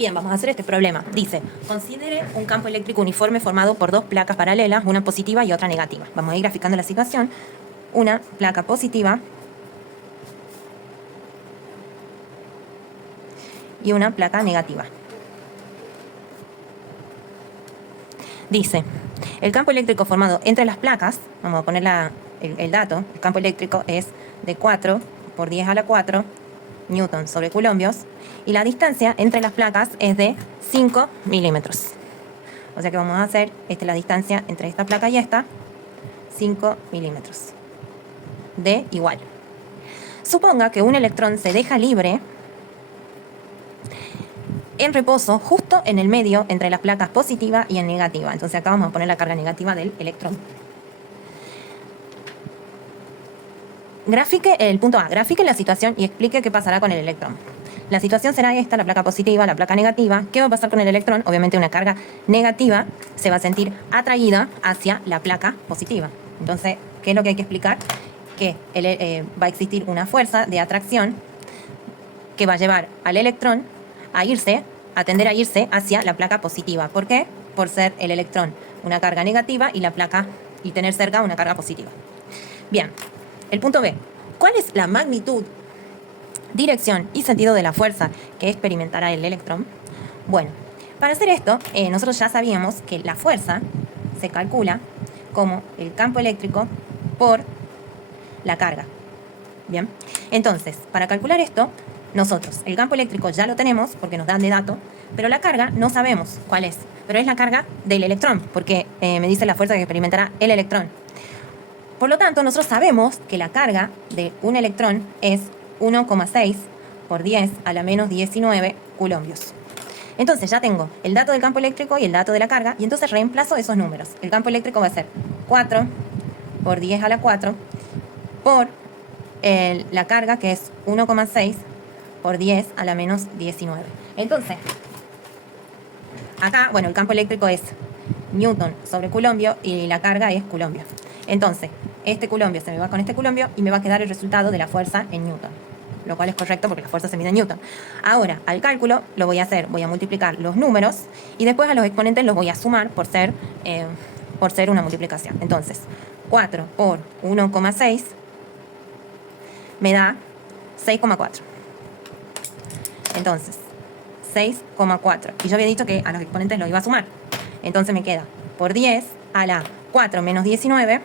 Bien, vamos a hacer este problema. Dice, considere un campo eléctrico uniforme formado por dos placas paralelas, una positiva y otra negativa. Vamos a ir graficando la situación. Una placa positiva y una placa negativa. Dice, el campo eléctrico formado entre las placas, vamos a poner el dato, el campo eléctrico es de 4 por 10 a la 4 newton sobre coulombios, y la distancia entre las placas es de 5 milímetros. O sea que vamos a hacer la distancia entre esta placa y esta, 5 milímetros. D igual. Suponga que un electrón se deja libre en reposo justo en el medio entre las placas positiva y en negativa. Entonces acá vamos a poner la carga negativa del electrón. Grafique el punto A, grafique la situación y explique qué pasará con el electrón. La situación será esta, la placa positiva, la placa negativa. ¿Qué va a pasar con el electrón? Obviamente una carga negativa se va a sentir atraída hacia la placa positiva. Entonces, ¿qué es lo que hay que explicar? Que va a existir una fuerza de atracción que va a llevar al electrón a tender a irse hacia la placa positiva. ¿Por qué? Por ser el electrón una carga negativa y tener cerca una carga positiva. Bien, el punto B. ¿Cuál es la magnitud, dirección y sentido de la fuerza que experimentará el electrón? Bueno, para hacer esto, nosotros ya sabíamos que la fuerza se calcula como el campo eléctrico por la carga. Bien, entonces, para calcular esto, nosotros el campo eléctrico ya lo tenemos porque nos dan de dato, pero la carga no sabemos cuál es, pero es la carga del electrón, porque me dice la fuerza que experimentará el electrón. Por lo tanto, nosotros sabemos que la carga de un electrón es 1,6 por 10 a la menos 19 coulombios. Entonces ya tengo el dato del campo eléctrico y el dato de la carga, y entonces reemplazo esos números. El campo eléctrico va a ser 4 por 10 a la 4 por la carga, que es 1,6 por 10 a la menos 19. Entonces, acá, bueno, el campo eléctrico es newton sobre coulombio y la carga es coulombio. Entonces, este coulombio se me va con este coulombio y me va a quedar el resultado de la fuerza en newton, lo cual es correcto porque la fuerza se mide en newton. Ahora, al cálculo lo voy a hacer, voy a multiplicar los números y después a los exponentes los voy a sumar por ser una multiplicación. Entonces, 4 por 1,6 me da 6,4. Entonces, 6,4. Y yo había dicho que a los exponentes los iba a sumar. Entonces me queda por 10 a la 4 menos 19,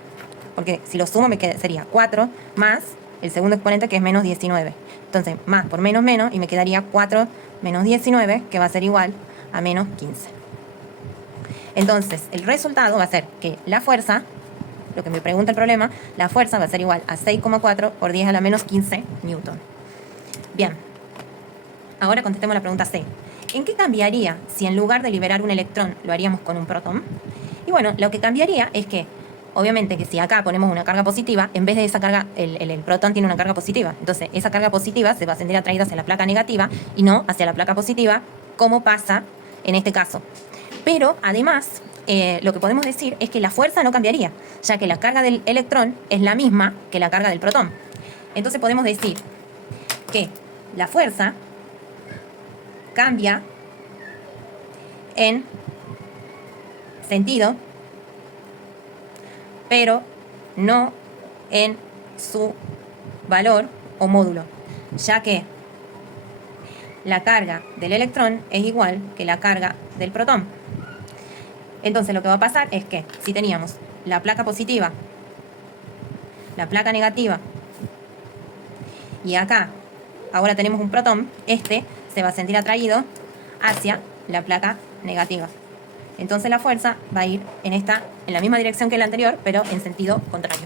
porque si lo sumo sería 4 más el segundo exponente, que es menos 19. Entonces, más por menos menos, y me quedaría 4 menos 19, que va a ser igual a menos 15. Entonces, el resultado va a ser que la fuerza, lo que me pregunta el problema, la fuerza va a ser igual a 6,4 por 10 a la menos 15 newton. Bien, ahora contestemos la pregunta C. ¿En qué cambiaría si en lugar de liberar un electrón lo haríamos con un protón? Y bueno, lo que cambiaría es que, obviamente, que si acá ponemos una carga positiva, en vez de esa carga, el protón tiene una carga positiva. Entonces, esa carga positiva se va a sentir atraída hacia la placa negativa y no hacia la placa positiva, como pasa en este caso. Pero, además, lo que podemos decir es que la fuerza no cambiaría, ya que la carga del electrón es la misma que la carga del protón. Entonces, podemos decir que la fuerza cambia en sentido, pero no en su valor o módulo, ya que la carga del electrón es igual que la carga del protón. Entonces lo que va a pasar es que si teníamos la placa positiva, la placa negativa, y acá ahora tenemos un protón, se va a sentir atraído hacia la placa negativa. Entonces la fuerza va a ir en la misma dirección que la anterior, pero en sentido contrario.